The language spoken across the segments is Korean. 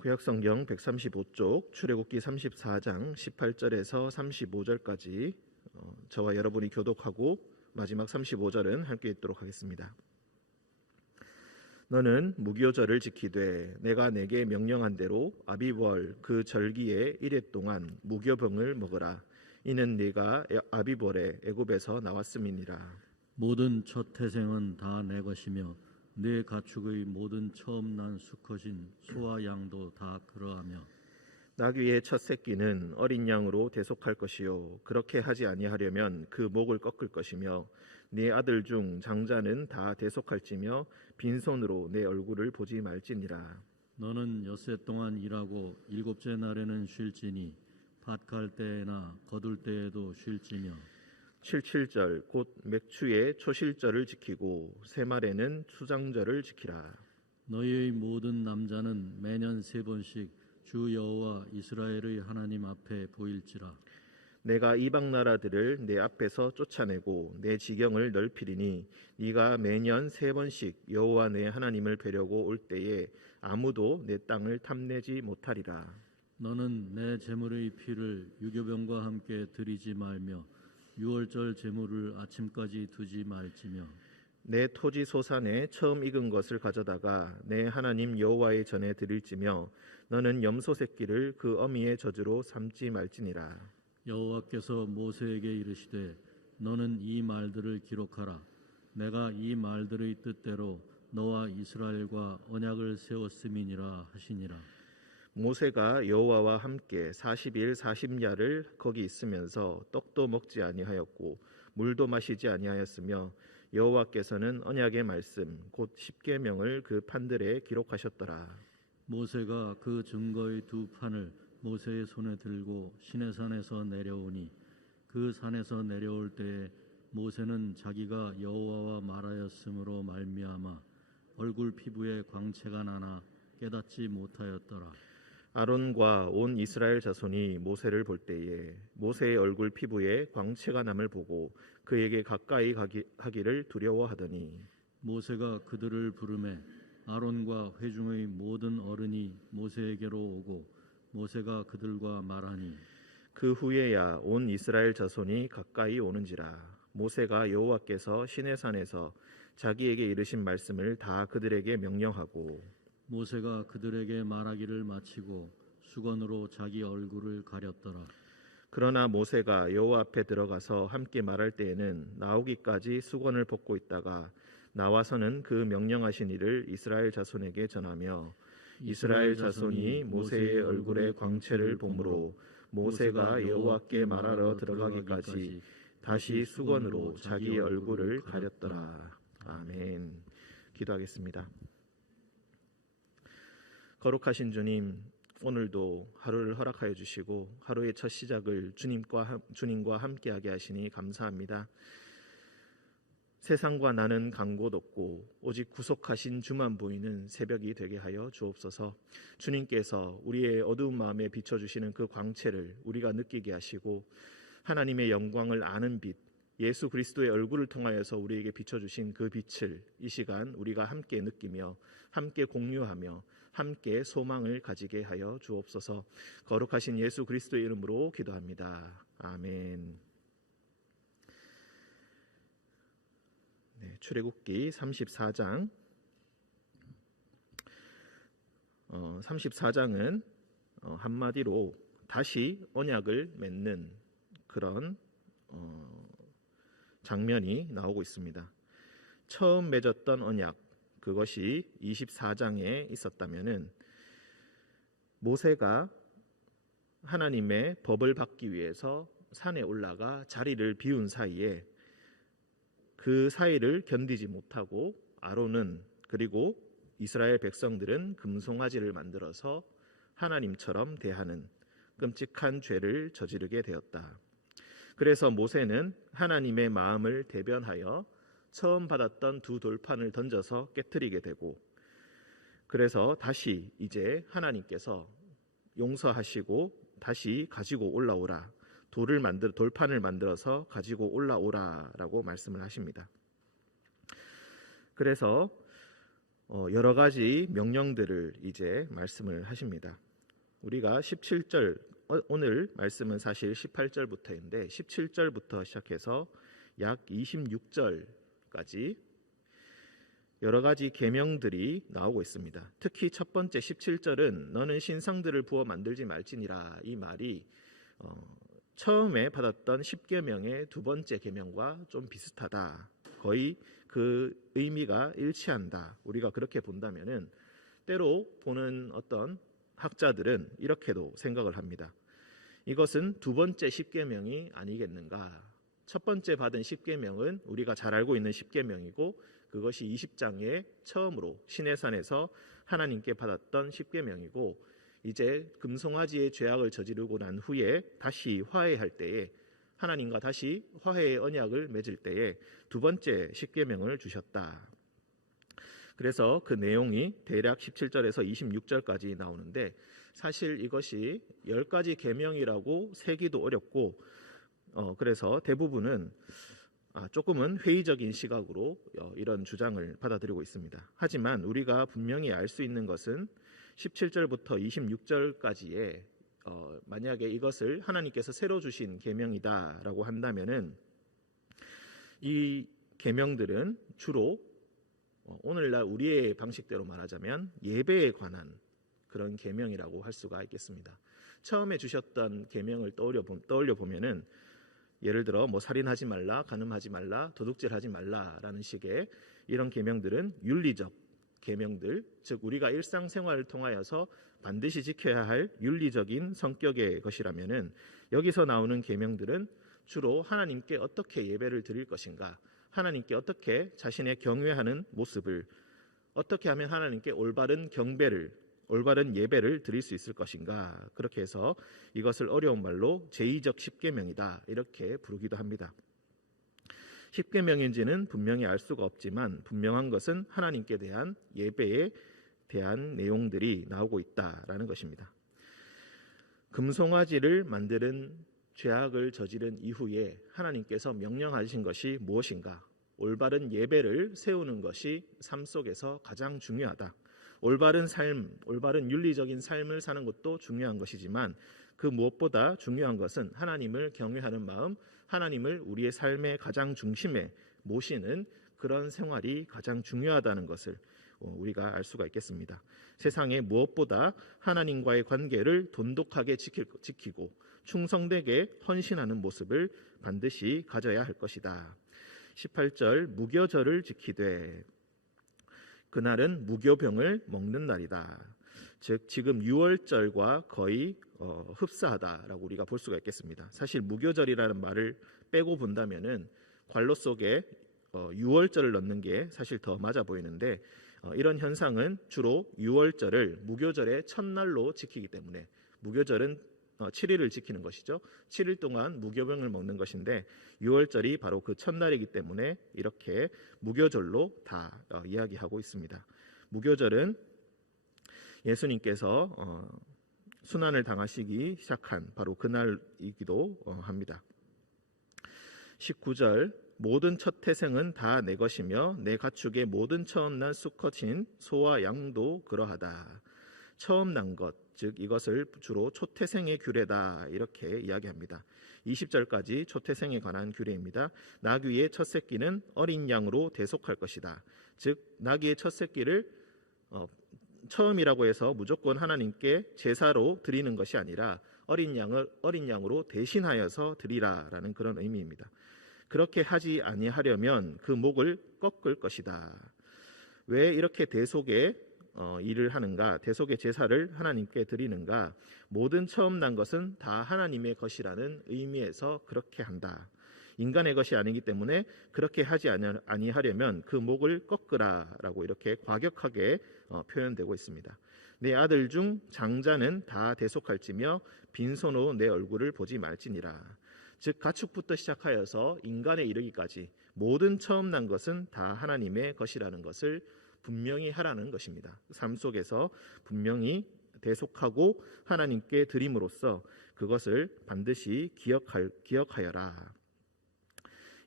구약성경 135쪽 출애굽기 34장 18절에서 35절까지 저와 여러분이 교독하고 마지막 35절은 함께 읽도록 하겠습니다. 너는 무교절을 지키되 내가 내게 명령한 대로 아비벌 그 절기에 1회 동안 무교병을 먹으라. 이는 네가 아비벌에 애굽에서 나왔음이니라. 모든 첫 태생은 다 내 것이며 네 가축의 모든 처음 난 수컷인 소와 양도 다 그러하며 나귀의 첫 새끼는 어린 양으로 대속할 것이요 그렇게 하지 아니하려면 그 목을 꺾을 것이며 네 아들 중 장자는 다 대속할지며 빈손으로 내 얼굴을 보지 말지니라. 너는 엿새 동안 일하고 일곱째 날에는 쉴지니 밭 갈 때에나 거둘 때에도 쉴지며 77절 곧 맥추의 초실절을 지키고 새말에는 수장절을 지키라. 너희의 모든 남자는 매년 3번씩 주 여호와 이스라엘의 하나님 앞에 보일지라. 내가 이방 나라들을 내 앞에서 쫓아내고 내 지경을 넓히리니 네가 매년 3번씩 여호와 내 하나님을 뵈려고 올 때에 아무도 내 땅을 탐내지 못하리라. 너는 내 제물의 피를 유교병과 함께 드리지 말며 유월절 제물을 아침까지 두지 말지며 내 토지 소산에 처음 익은 것을 가져다가 내 하나님 여호와의 전에 드릴지며 너는 염소 새끼를 그 어미의 젖으로 삼지 말지니라. 여호와께서 모세에게 이르시되 너는 이 말들을 기록하라. 내가 이 말들의 뜻대로 너와 이스라엘과 언약을 세웠음이니라 하시니라. 모세가 여호와와 함께 40일 40야를 거기 있으면서 떡도 먹지 아니하였고 물도 마시지 아니하였으며 여호와께서는 언약의 말씀 곧 십계명을 그 판들에 기록하셨더라. 모세가 그 증거의 2판을 모세의 손에 들고 시내산에서 내려오니 그 산에서 내려올 때에 모세는 자기가 여호와와 말하였으므로 말미암아 얼굴 피부에 광채가 나나 깨닫지 못하였더라. 아론과 온 이스라엘 자손이 모세를 볼 때에 모세의 얼굴 피부에 광채가 남을 보고 그에게 가까이 하기를 두려워하더니 모세가 그들을 부르매 아론과 회중의 모든 어른이 모세에게로 오고 모세가 그들과 말하니 그 후에야 온 이스라엘 자손이 가까이 오는지라. 모세가 여호와께서 시내산에서 자기에게 이르신 말씀을 다 그들에게 명령하고 모세가 그들에게 말하기를 마치고 수건으로 자기 얼굴을 가렸더라. 그러나 모세가 여호와 앞에 들어가서 함께 말할 때에는 나오기까지 수건을 벗고 있다가 나와서는 그 명령하신 일을 이스라엘 자손에게 전하며 이스라엘 자손이 모세의 얼굴에 광채를 보므로 모세가 여호와께 말하러 들어가기까지 다시 수건으로 자기 얼굴을 가렸더라. 아멘. 기도하겠습니다. 거룩하신 주님, 오늘도 하루를 허락하여 주시고 하루의 첫 시작을 주님과 함께하게 하시니 감사합니다. 세상과 나는 간 곳 없고 오직 구속하신 주만 보이는 새벽이 되게 하여 주옵소서. 주님께서 우리의 어두운 마음에 비춰주시는 그 광채를 우리가 느끼게 하시고 하나님의 영광을 아는 빛, 예수 그리스도의 얼굴을 통하여서 우리에게 비춰주신 그 빛을 이 시간 우리가 함께 느끼며 함께 공유하며 함께 소망을 가지게 하여 주옵소서. 거룩하신 예수 그리스도의 이름으로 기도합니다. 아멘. 네, 출애굽기 34장 34장은 한마디로 다시 언약을 맺는 그런 장면이 나오고 있습니다. 처음 맺었던 언약, 그것이 24장에 있었다면은 모세가 하나님의 법을 받기 위해서 산에 올라가 자리를 비운 사이에 그 사이를 견디지 못하고 아론은 그리고 이스라엘 백성들은 금송아지를 만들어서 하나님처럼 대하는 끔찍한 죄를 저지르게 되었다. 그래서 모세는 하나님의 마음을 대변하여 처음 받았던 2 돌판을 던져서 깨트리게 되고, 그래서 다시 이제 하나님께서 용서하시고 다시 가지고 올라오라, 돌판을 만들어서 가지고 올라오라라고 말씀을 하십니다. 그래서 여러 가지 명령들을 이제 말씀을 하십니다. 우리가 17절, 오늘 말씀은 사실 18절부터인데 17절부터 시작해서 약 26절까지 여러 가지 계명들이 나오고 있습니다. 특히 첫 번째 17절은 너는 신상들을 부어 만들지 말지니라, 이 말이 처음에 받았던 10계명의 두 번째 계명과 좀 비슷하다. 거의 그 의미가 일치한다. 우리가 그렇게 본다면은 때로 보는 어떤 학자들은 이렇게도 생각을 합니다. 이것은 두 번째 10계명이 아니겠는가? 첫 번째 받은 10계명은 우리가 잘 알고 있는 10계명이고 그것이 20장에 처음으로 시내산에서 하나님께 받았던 10계명이고 이제 금송아지의 죄악을 저지르고 난 후에 다시 화해할 때에 하나님과 다시 화해의 언약을 맺을 때에 두 번째 10계명을 주셨다. 그래서 그 내용이 대략 17절에서 26절까지 나오는데 사실 이것이 10가지 계명이라고 세기도 어렵고 그래서 대부분은 조금은 회의적인 시각으로 이런 주장을 받아들이고 있습니다. 하지만 우리가 분명히 알 수 있는 것은 17절부터 26절까지의 만약에 이것을 하나님께서 새로 주신 계명이다라고 한다면은 이 계명들은 주로 오늘날 우리의 방식대로 말하자면 예배에 관한 그런 계명이라고 할 수가 있겠습니다. 처음에 주셨던 계명을 떠올려 보면은 예를 들어 뭐 살인하지 말라, 간음하지 말라, 도둑질하지 말라라는 식의 이런 계명들은 윤리적 계명들, 즉 우리가 일상생활을 통하여서 반드시 지켜야 할 윤리적인 성격의 것이라면은 여기서 나오는 계명들은 주로 하나님께 어떻게 예배를 드릴 것인가, 하나님께 어떻게 자신의 경외하는 모습을 어떻게 하면 하나님께 올바른 경배를 올바른 예배를 드릴 수 있을 것인가, 그렇게 해서 이것을 어려운 말로 제2적 10계명이다 이렇게 부르기도 합니다. 10계명인지는 분명히 알 수가 없지만 분명한 것은 하나님께 대한 예배에 대한 내용들이 나오고 있다라는 것입니다. 금송아지를 만드는 죄악을 저지른 이후에 하나님께서 명령하신 것이 무엇인가? 올바른 예배를 세우는 것이 삶 속에서 가장 중요하다. 올바른 삶, 올바른 윤리적인 삶을 사는 것도 중요한 것이지만 그 무엇보다 중요한 것은 하나님을 경외하는 마음, 하나님을 우리의 삶의 가장 중심에 모시는 그런 생활이 가장 중요하다는 것을 우리가 알 수가 있겠습니다. 세상에 무엇보다 하나님과의 관계를 돈독하게 지키고 충성되게 헌신하는 모습을 반드시 가져야 할 것이다. 18절 무교절을 지키되 그날은 무교병을 먹는 날이다. 즉 지금 6월절과 거의 흡사하다라고 우리가 볼 수가 있겠습니다. 사실 무교절이라는 말을 빼고 본다면은 괄호 속에 6월절을 넣는 게 사실 더 맞아 보이는데 이런 현상은 주로 6월절을 무교절의 첫날로 지키기 때문에 무교절은 7일을 지키는 것이죠. 7일 동안 무교병을 먹는 것인데 6월절이 바로 그 첫날이기 때문에 이렇게 무교절로 다 이야기하고 있습니다. 무교절은 예수님께서 순환을 당하시기 시작한 바로 그날이기도 합니다. 19절 모든 첫 태생은 다 내 것이며 내 가축의 모든 처음 난 수컷인 소와 양도 그러하다. 처음 난 것, 즉 이것을 주로 초태생의 규례다 이렇게 이야기합니다. 20절까지 초태생에 관한 규례입니다. 나귀의 첫 새끼는 어린 양으로 대속할 것이다. 즉 나귀의 첫 새끼를 처음이라고 해서 무조건 하나님께 제사로 드리는 것이 아니라 어린 양으로 대신하여서 드리라라는 그런 의미입니다. 그렇게 하지 아니하려면 그 목을 꺾을 것이다. 왜 이렇게 대속의 일을 하는가? 대속의 제사를 하나님께 드리는가? 모든 처음 난 것은 다 하나님의 것이라는 의미에서 그렇게 한다. 인간의 것이 아니기 때문에 그렇게 하지 아니하려면 그 목을 꺾으라라고 이렇게 과격하게 표현되고 있습니다. 내 아들 중 장자는 다 대속할지며 빈손으로 내 얼굴을 보지 말지니라. 즉 가축부터 시작하여서 인간에 이르기까지 모든 처음 난 것은 다 하나님의 것이라는 것을 분명히 하라는 것입니다. 삶 속에서 분명히 대속하고 하나님께 드림으로써 그것을 반드시 기억하여라.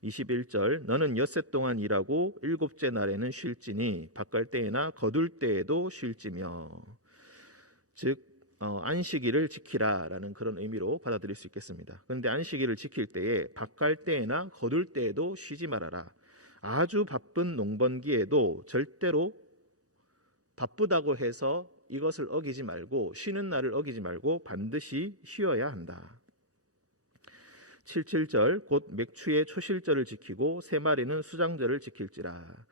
21절 너는 엿새 동안 일하고 일곱째 날에는 쉴지니 밭갈 때에나 거둘 때에도 쉴지며, 즉 안식일을 지키라라는 그런 의미로 받아들일 수 있겠습니다. 그런데 안식일을 지킬 때에 밭갈 때에나 거둘 때에도 쉬지 말아라. 아주 바쁜 농번기에도 절대로 바쁘다고 해서 이것을 어기지 말고, 쉬는 날을 어기지 말고 반드시 쉬어야 한다. 77절 곧 맥추의 초실절을 지키고 세 마리는 수장절을 지킬지라.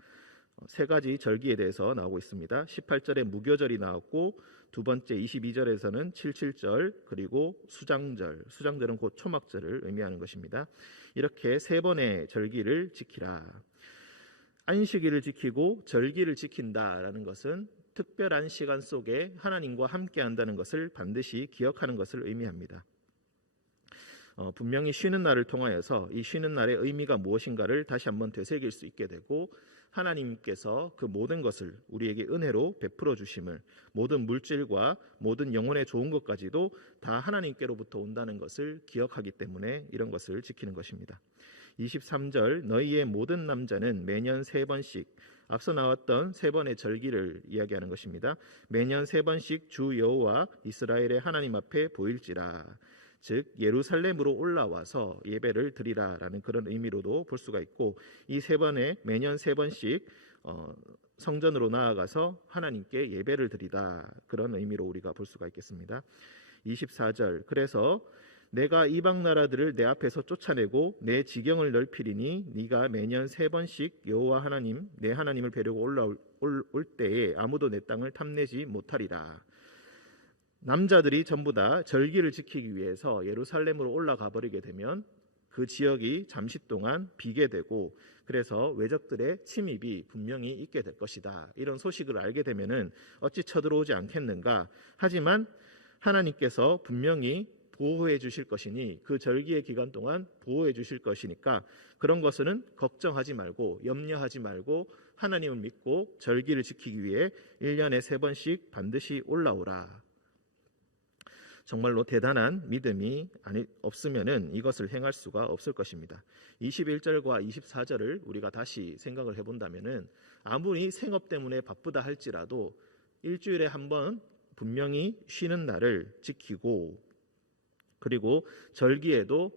세 가지 절기에 대해서 나오고 있습니다. 18절에 무교절이 나왔고, 두 번째 22절에서는 77절, 그리고 수장절, 수장절은 곧 초막절을 의미하는 것입니다. 이렇게 세 번의 절기를 지키라. 안식일을 지키고 절기를 지킨다라는 것은 특별한 시간 속에 하나님과 함께 한다는 것을 반드시 기억하는 것을 의미합니다. 분명히 쉬는 날을 통하여서 이 쉬는 날의 의미가 무엇인가를 다시 한번 되새길 수 있게 되고, 하나님께서 그 모든 것을 우리에게 은혜로 베풀어 주심을, 모든 물질과 모든 영혼의 좋은 것까지도 다 하나님께로부터 온다는 것을 기억하기 때문에 이런 것을 지키는 것입니다. 23절 너희의 모든 남자는 매년 3번씩, 앞서 나왔던 3번의 절기를 이야기하는 것입니다. 매년 3번씩 주 여호와 이스라엘의 하나님 앞에 보일지라. 즉 예루살렘으로 올라와서 예배를 드리라라는 그런 의미로도 볼 수가 있고, 이 3번에 매년 3번씩 성전으로 나아가서 하나님께 예배를 드리다, 그런 의미로 우리가 볼 수가 있겠습니다. 24절 그래서 내가 이방 나라들을 내 앞에서 쫓아내고 내 지경을 넓히리니 네가 매년 3번씩 여호와 하나님 내 하나님을 뵈려고 올라올 때에 아무도 내 땅을 탐내지 못하리라. 남자들이 전부 다 절기를 지키기 위해서 예루살렘으로 올라가 버리게 되면 그 지역이 잠시 동안 비게 되고, 그래서 외적들의 침입이 분명히 있게 될 것이다. 이런 소식을 알게 되면은 어찌 쳐들어오지 않겠는가. 하지만 하나님께서 분명히 보호해 주실 것이니, 그 절기의 기간 동안 보호해 주실 것이니까 그런 것은 걱정하지 말고 염려하지 말고 하나님을 믿고 절기를 지키기 위해 1년에 3번씩 반드시 올라오라. 정말로 대단한 믿음이 없으면은 이것을 행할 수가 없을 것입니다. 21절과 24절을 우리가 다시 생각을 해본다면은 아무리 생업 때문에 바쁘다 할지라도 일주일에 한 번 분명히 쉬는 날을 지키고, 그리고 절기에도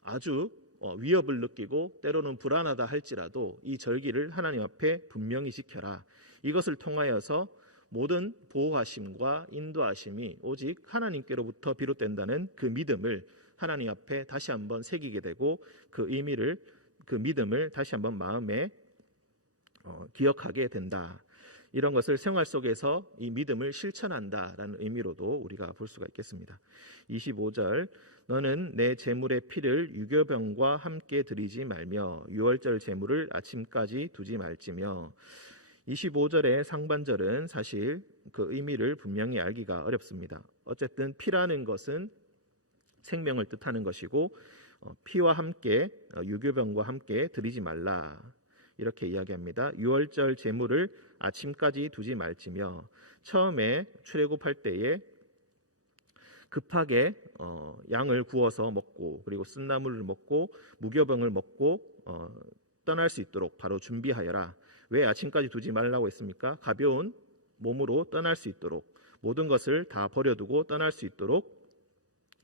아주 위협을 느끼고 때로는 불안하다 할지라도 이 절기를 하나님 앞에 분명히 지켜라. 이것을 통하여서 모든 보호하심과 인도하심이 오직 하나님께로부터 비롯된다는 그 믿음을 하나님 앞에 다시 한번 새기게 되고, 그 의미를, 그 믿음을 다시 한번 마음에 기억하게 된다. 이런 것을 생활 속에서 이 믿음을 실천한다라는 의미로도 우리가 볼 수가 있겠습니다. 25절 너는 내 제물의 피를 유교병과 함께 드리지 말며 유월절 제물을 아침까지 두지 말지며. 25절의 상반절은 사실 그 의미를 분명히 알기가 어렵습니다. 어쨌든 피라는 것은 생명을 뜻하는 것이고, 피와 함께 유교병과 함께 드리지 말라, 이렇게 이야기합니다. 유월절 제물을 아침까지 두지 말지며. 처음에 출애굽할 때에 급하게 양을 구워서 먹고, 그리고 쓴나물을 먹고 무교병을 먹고 떠날 수 있도록 바로 준비하여라. 왜 아침까지 두지 말라고 했습니까? 가벼운 몸으로 떠날 수 있도록, 모든 것을 다 버려두고 떠날 수 있도록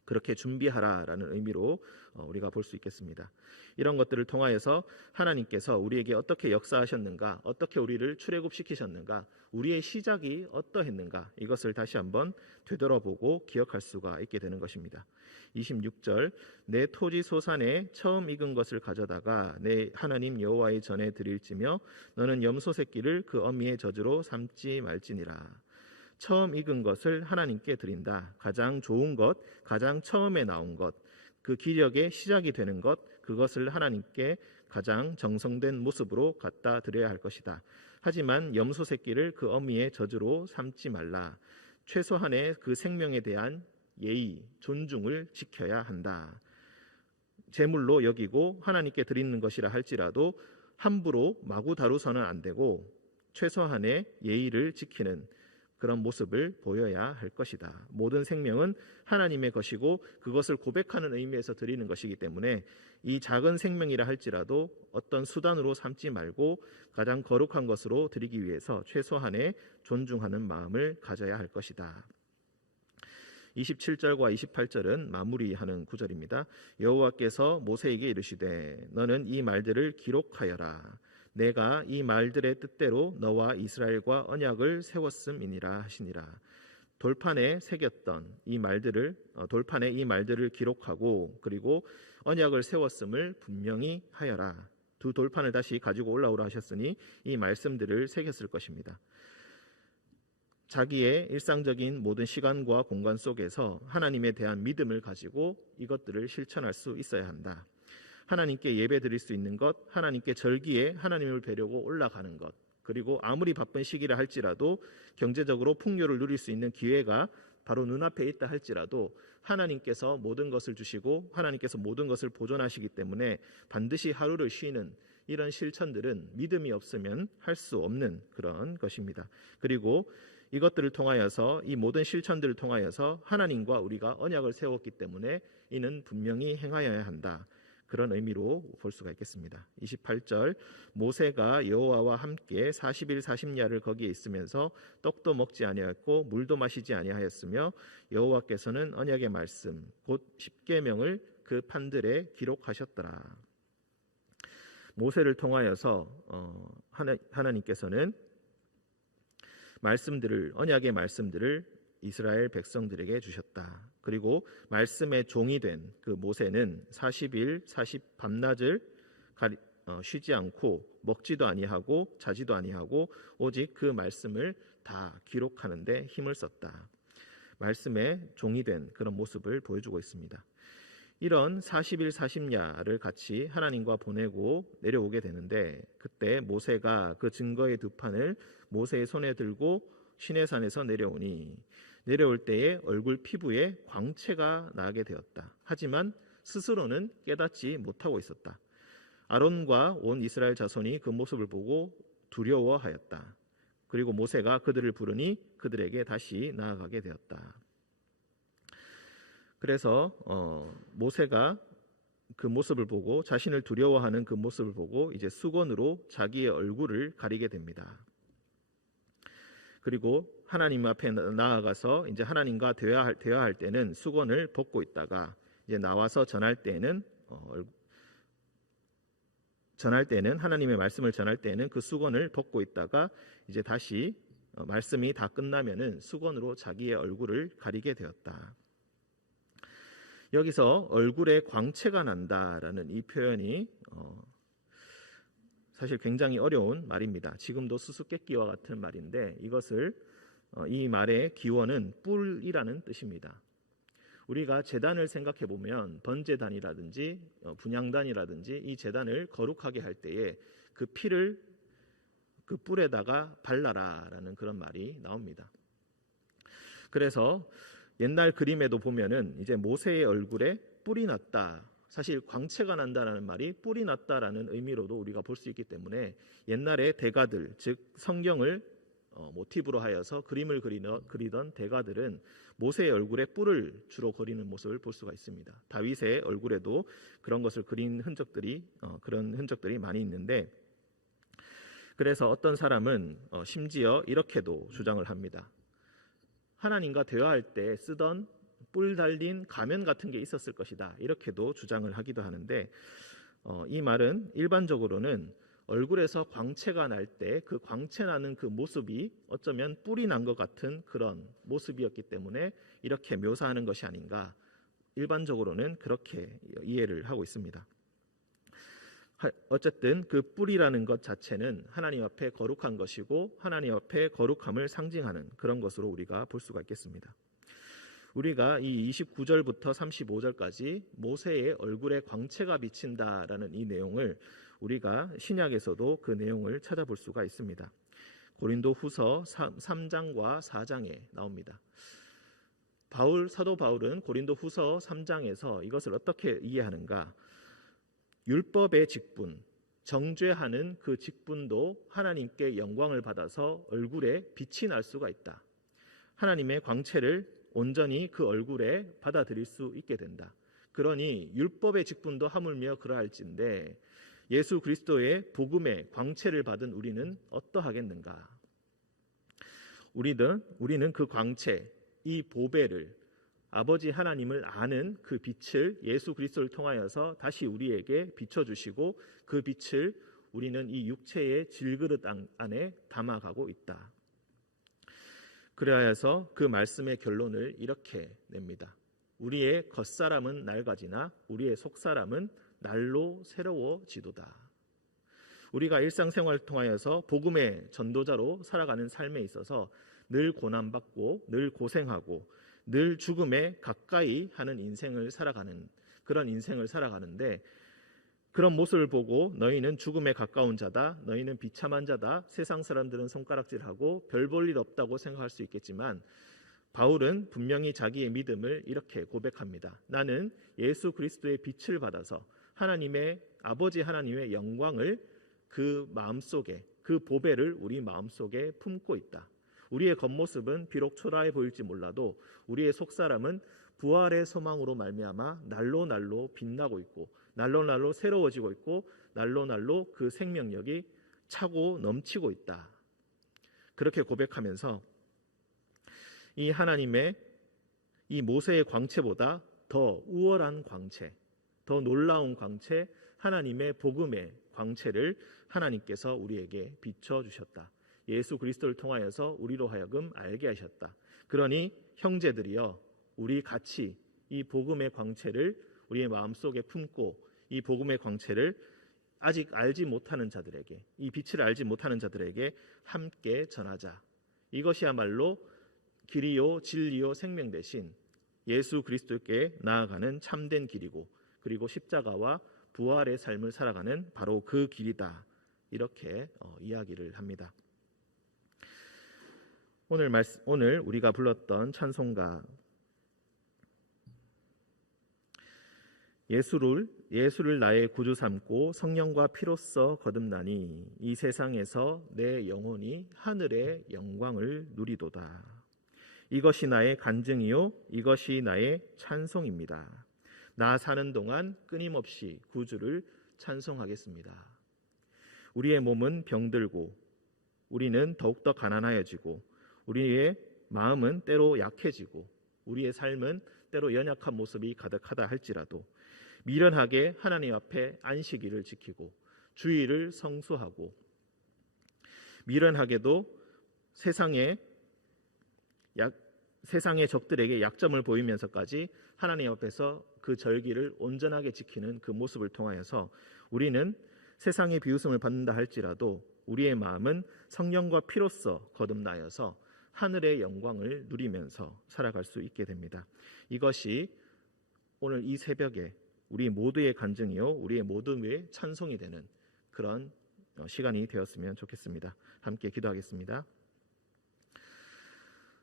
그렇게 준비하라라는 의미로 우리가 볼 수 있겠습니다. 이런 것들을 통하여서 하나님께서 우리에게 어떻게 역사하셨는가, 어떻게 우리를 출애굽시키셨는가, 우리의 시작이 어떠했는가, 이것을 다시 한번 되돌아보고 기억할 수가 있게 되는 것입니다. 26절 내 토지 소산에 처음 익은 것을 가져다가 내 하나님 여호와의 전에 드릴지며 너는 염소 새끼를 그 어미의 젖으로 삼지 말지니라. 처음 익은 것을 하나님께 드린다. 가장 좋은 것, 가장 처음에 나온 것, 그 기력의 시작이 되는 것, 그것을 하나님께 가장 정성된 모습으로 갖다 드려야 할 것이다. 하지만 염소 새끼를 그 어미의 젖으로 삼지 말라. 최소한의 그 생명에 대한 예의, 존중을 지켜야 한다. 제물로 여기고 하나님께 드리는 것이라 할지라도 함부로 마구 다루서는 안 되고 최소한의 예의를 지키는, 그런 모습을 보여야 할 것이다. 모든 생명은 하나님의 것이고 그것을 고백하는 의미에서 드리는 것이기 때문에 이 작은 생명이라 할지라도 어떤 수단으로 삼지 말고 가장 거룩한 것으로 드리기 위해서 최소한의 존중하는 마음을 가져야 할 것이다. 27절과 28절은 마무리하는 구절입니다. 여호와께서 모세에게 이르시되 너는 이 말들을 기록하여라. 내가 이 말들의 뜻대로 너와 이스라엘과 언약을 세웠음이니라 하시니라. 돌판에 새겼던 이 말들을 돌판에 이 말들을 기록하고 그리고 언약을 세웠음을 분명히 하여라. 두 돌판을 다시 가지고 올라오라 하셨으니 이 말씀들을 새겼을 것입니다. 자기의 일상적인 모든 시간과 공간 속에서 하나님에 대한 믿음을 가지고 이것들을 실천할 수 있어야 한다. 하나님께 예배 드릴 수 있는 것, 하나님께 절기에 하나님을 뵈려고 올라가는 것, 그리고 아무리 바쁜 시기라 할지라도 경제적으로 풍요를 누릴 수 있는 기회가 바로 눈앞에 있다 할지라도 하나님께서 모든 것을 주시고 하나님께서 모든 것을 보존하시기 때문에 반드시 하루를 쉬는 이런 실천들은 믿음이 없으면 할 수 없는 그런 것입니다. 그리고 이것들을 통하여서 이 모든 실천들을 통하여서 하나님과 우리가 언약을 세웠기 때문에 이는 분명히 행하여야 한다. 그런 의미로 볼 수가 있겠습니다. 28절 모세가 여호와와 함께 40일 40야를 거기에 있으면서 떡도 먹지 아니하였고 물도 마시지 아니하였으며 여호와께서는 언약의 말씀 곧 십계명을 그 판들에 기록하셨더라. 모세를 통하여서 하나님께서는 말씀들을 언약의 말씀들을 이스라엘 백성들에게 주셨다. 그리고 말씀의 종이 된 그 모세는 40일 40 밤낮을 쉬지 않고 먹지도 아니하고 자지도 아니하고 오직 그 말씀을 다 기록하는 데 힘을 썼다. 말씀의 종이 된 그런 모습을 보여주고 있습니다. 이런 40일 40야를 같이 하나님과 보내고 내려오게 되는데 그때 모세가 그 증거의 두 판을 모세의 손에 들고 시내산에서 내려오니 내려올 때에 얼굴 피부에 광채가 나게 되었다. 하지만 스스로는 깨닫지 못하고 있었다. 아론과 온 이스라엘 자손이 그 모습을 보고 두려워하였다. 그리고 모세가 그들을 부르니 그들에게 다시 나아가게 되었다. 그래서 모세가 그 모습을 보고 자신을 두려워하는 그 모습을 보고 이제 수건으로 자기의 얼굴을 가리게 됩니다. 그리고 하나님 앞에 나아가서 이제 하나님과 대화할 때는 수건을 벗고 있다가 이제 나와서 전할 때는 하나님의 말씀을 전할 때는 그 수건을 벗고 있다가 이제 다시 말씀이 다 끝나면은 수건으로 자기의 얼굴을 가리게 되었다. 여기서 얼굴에 광채가 난다라는 이 표현이 사실 굉장히 어려운 말입니다. 지금도 수수께끼와 같은 말인데 이것을 이 말의 기원은 뿔이라는 뜻입니다. 우리가 제단을 생각해 보면 번제단이라든지 분향단이라든지 이 제단을 거룩하게 할 때에 그 피를 그 뿔에다가 발라라라는 그런 말이 나옵니다. 그래서 옛날 그림에도 보면은 이제 모세의 얼굴에 뿔이 났다. 사실 광채가 난다는 말이 뿔이 났다라는 의미로도 우리가 볼 수 있기 때문에 옛날에 대가들, 즉 성경을 모티브로 하여서 그림을 그리던 대가들은 모세의 얼굴에 뿔을 주로 그리는 모습을 볼 수가 있습니다. 다윗의 얼굴에도 그런 것을 그린 그런 흔적들이 많이 있는데 그래서 어떤 사람은 심지어 이렇게도 주장을 합니다. 하나님과 대화할 때 쓰던 뿔 달린 가면 같은 게 있었을 것이다. 이렇게도 주장을 하기도 하는데 이 말은 일반적으로는 얼굴에서 광채가 날 때 그 광채 나는 그 모습이 어쩌면 뿔이 난 것 같은 그런 모습이었기 때문에 이렇게 묘사하는 것이 아닌가. 일반적으로는 그렇게 이해를 하고 있습니다. 어쨌든 그 뿔이라는 것 자체는 하나님 앞에 거룩한 것이고 하나님 앞에 거룩함을 상징하는 그런 것으로 우리가 볼 수가 있겠습니다. 우리가 이 29절부터 35절까지 모세의 얼굴에 광채가 비친다라는 이 내용을 우리가 신약에서도 그 내용을 찾아볼 수가 있습니다. 고린도 후서 3장과 4장에 나옵니다. 사도 바울은 고린도 후서 3장에서 이것을 어떻게 이해하는가? 율법의 직분, 정죄하는 그 직분도 하나님께 영광을 받아서 얼굴에 빛이 날 수가 있다. 하나님의 광채를 온전히 그 얼굴에 받아들일 수 있게 된다. 그러니 율법의 직분도 하물며 그러할진데 예수 그리스도의 복음의 광채를 받은 우리는 어떠하겠는가? 우리는 그 광채, 이 보배를, 아버지 하나님을 아는 그 빛을 예수 그리스도를 통하여서 다시 우리에게 비춰주시고 그 빛을 우리는 이 육체의 질그릇 안에 담아가고 있다. 그래서 그 말씀의 결론을 이렇게 냅니다. 우리의 겉사람은 낡아지나 우리의 속사람은 날로 새로워지도다. 우리가 일상생활을 통하여서 복음의 전도자로 살아가는 삶에 있어서 늘 고난받고 늘 고생하고 늘 죽음에 가까이 하는 인생을 살아가는 그런 인생을 살아가는데 그런 모습을 보고 너희는 죽음에 가까운 자다, 너희는 비참한 자다, 세상 사람들은 손가락질하고 별 볼 일 없다고 생각할 수 있겠지만 바울은 분명히 자기의 믿음을 이렇게 고백합니다. 나는 예수 그리스도의 빛을 받아서 하나님의 아버지 하나님의 영광을 그 마음속에 그 보배를 우리 마음속에 품고 있다. 우리의 겉모습은 비록 초라해 보일지 몰라도 우리의 속사람은 부활의 소망으로 말미암아 날로 날로 빛나고 있고 날로 날로 새로워지고 있고 날로 날로 그 생명력이 차고 넘치고 있다. 그렇게 고백하면서 이 하나님의 이 모세의 광채보다 더 우월한 광채, 더 놀라운 광채, 하나님의 복음의 광채를 하나님께서 우리에게 비춰주셨다. 예수 그리스도를 통하여서 우리로 하여금 알게 하셨다. 그러니 형제들이여 우리 같이 이 복음의 광채를 우리의 마음속에 품고 이 복음의 광채를 아직 알지 못하는 자들에게 이 빛을 알지 못하는 자들에게 함께 전하자. 이것이야말로 길이요 진리요 생명 대신 예수 그리스도께 나아가는 참된 길이고 그리고 십자가와 부활의 삶을 살아가는 바로 그 길이다. 이렇게 이야기를 합니다. 오늘 우리가 불렀던 찬송가 예수를 나의 구주 삼고 성령과 피로써 거듭나니 이 세상에서 내 영혼이 하늘의 영광을 누리도다. 이것이 나의 간증이요 이것이 나의 찬송입니다. 나 사는 동안 끊임없이 구주를 찬송하겠습니다. 우리의 몸은 병들고 우리는 더욱더 가난하여지고 우리의 마음은 때로 약해지고 우리의 삶은 때로 연약한 모습이 가득하다 할지라도 미련하게 하나님 앞에 안식일을 지키고 주일을 성수하고 미련하게도 세상의 적들에게 약점을 보이면서까지 하나님 앞에서 그 절기를 온전하게 지키는 그 모습을 통하여서 우리는 세상의 비웃음을 받는다 할지라도 우리의 마음은 성령과 피로써 거듭나여서 하늘의 영광을 누리면서 살아갈 수 있게 됩니다. 이것이 오늘 이 새벽에 우리 모두의 간증이요 우리의 모두의 찬송이 되는 그런 시간이 되었으면 좋겠습니다. 함께 기도하겠습니다.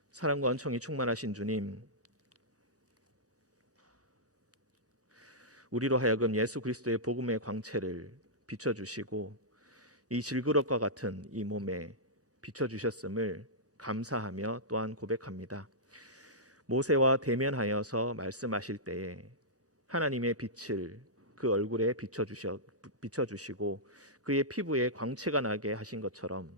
사랑과 은총이 충만하신 주님, 우리로 하여금 예수 그리스도의 복음의 광채를 비춰주시고 이 질그릇과 같은 이 몸에 비춰주셨음을 감사하며 또한 고백합니다. 모세와 대면하여서 말씀하실 때에 하나님의 빛을 그 얼굴에 비춰주시고 그의 피부에 광채가 나게 하신 것처럼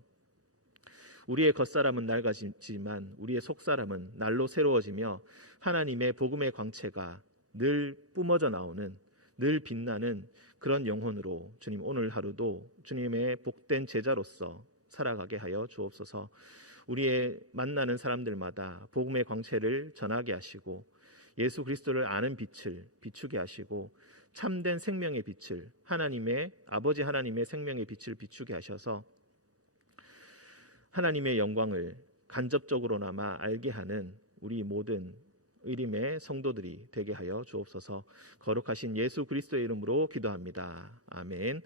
우리의 겉사람은 낡아지지만 우리의 속사람은 날로 새로워지며 하나님의 복음의 광채가 늘 뿜어져 나오는 늘 빛나는 그런 영혼으로 주님 오늘 하루도 주님의 복된 제자로서 살아가게 하여 주옵소서. 우리의 만나는 사람들마다 복음의 광채를 전하게 하시고 예수 그리스도를 아는 빛을 비추게 하시고 참된 생명의 빛을 하나님의 아버지 하나님의 생명의 빛을 비추게 하셔서 하나님의 영광을 간접적으로나마 알게 하는 우리 모든 의림의 성도들이 되게 하여 주옵소서. 거룩하신 예수 그리스도의 이름으로 기도합니다. 아멘.